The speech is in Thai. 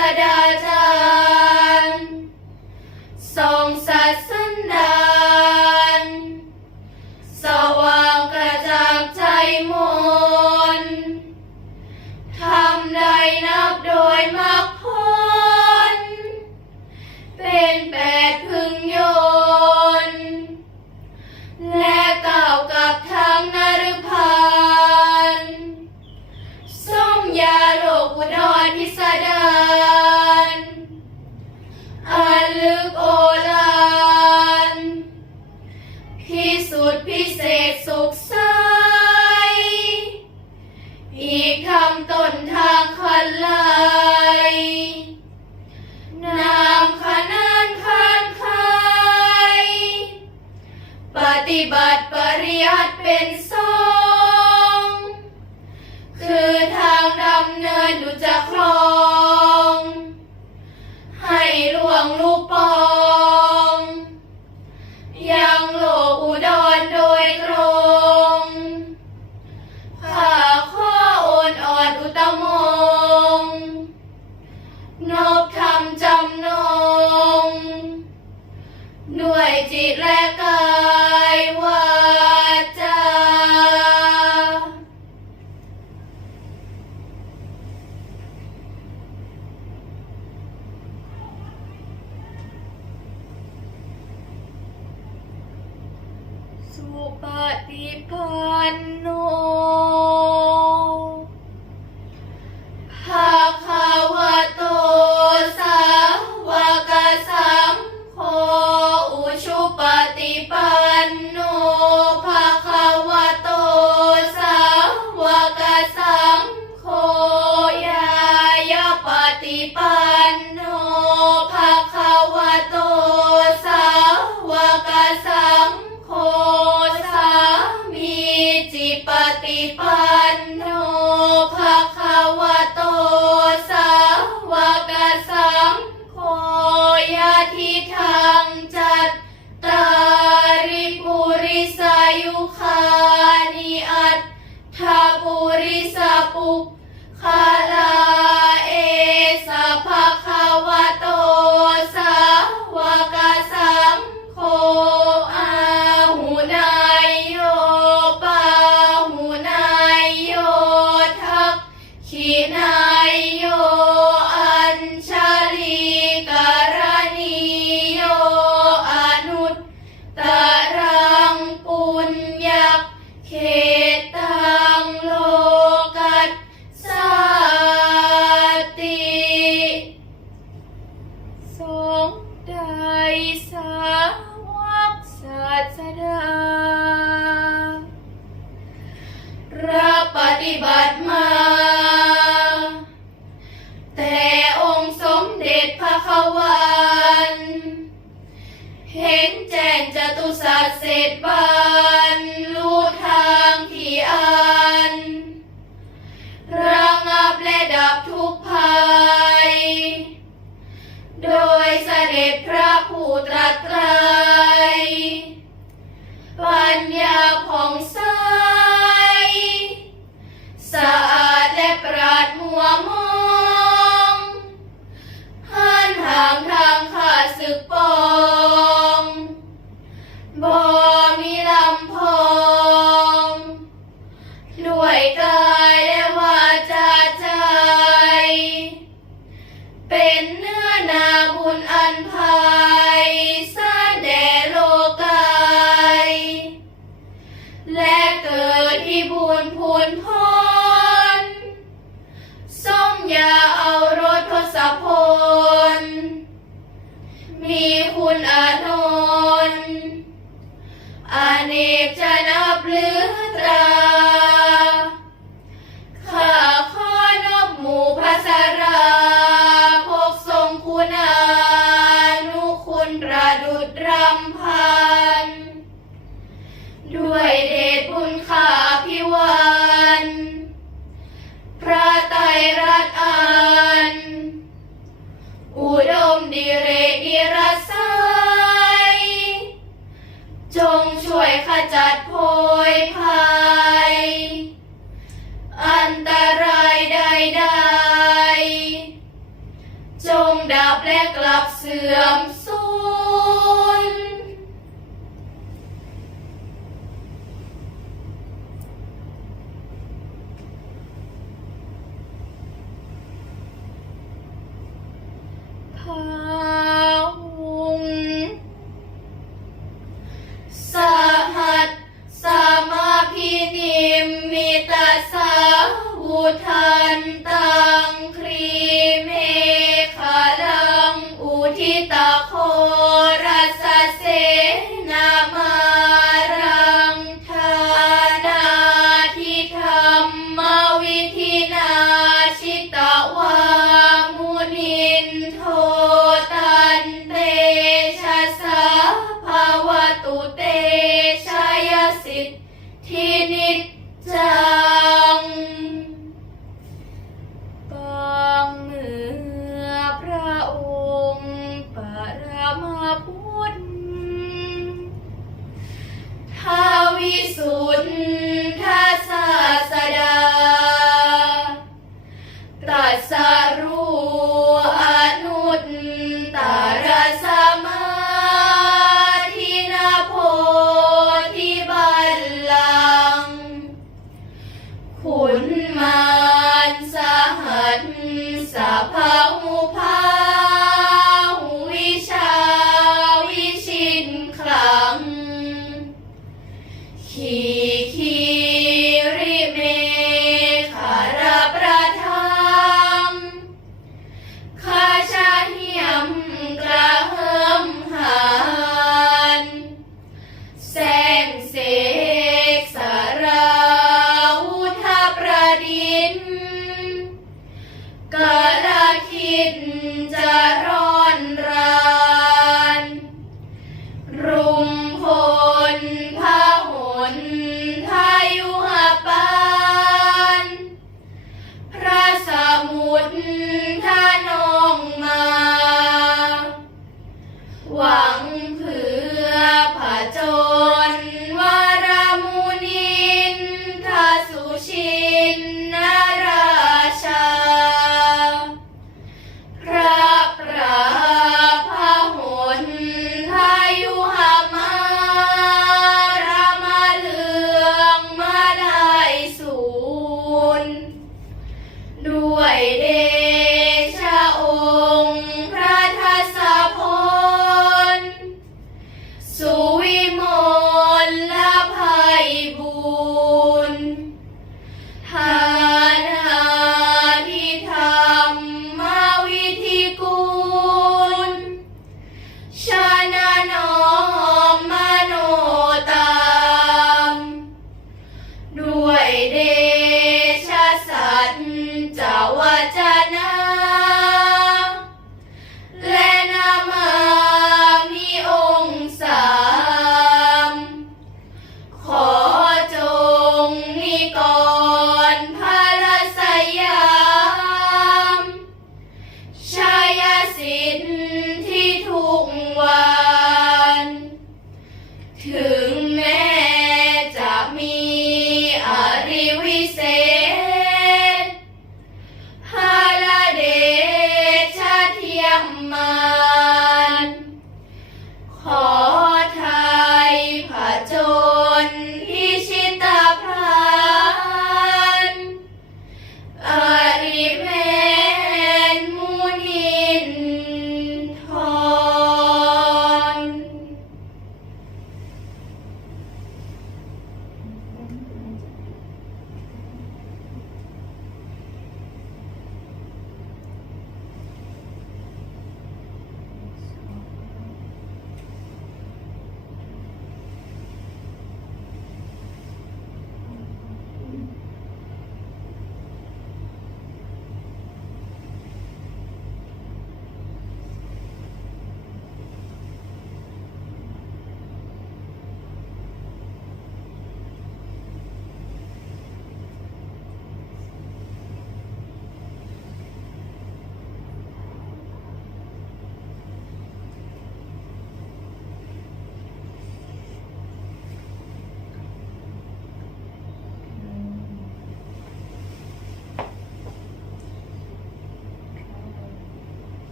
sadaa เป็นสองคือทางดำเนินดูจะคลอง ให้หลวงลูกปอง รับปฏิบัติมา แต่องค์สมเด็จพระขวัน เห็นแจ้งจตุศาสตร์ร็จบาางทาง เอกชนะเปลือตรา จัดโพยภัย อันตรายใดๆจงดับและกลับเสื่อม বসে two.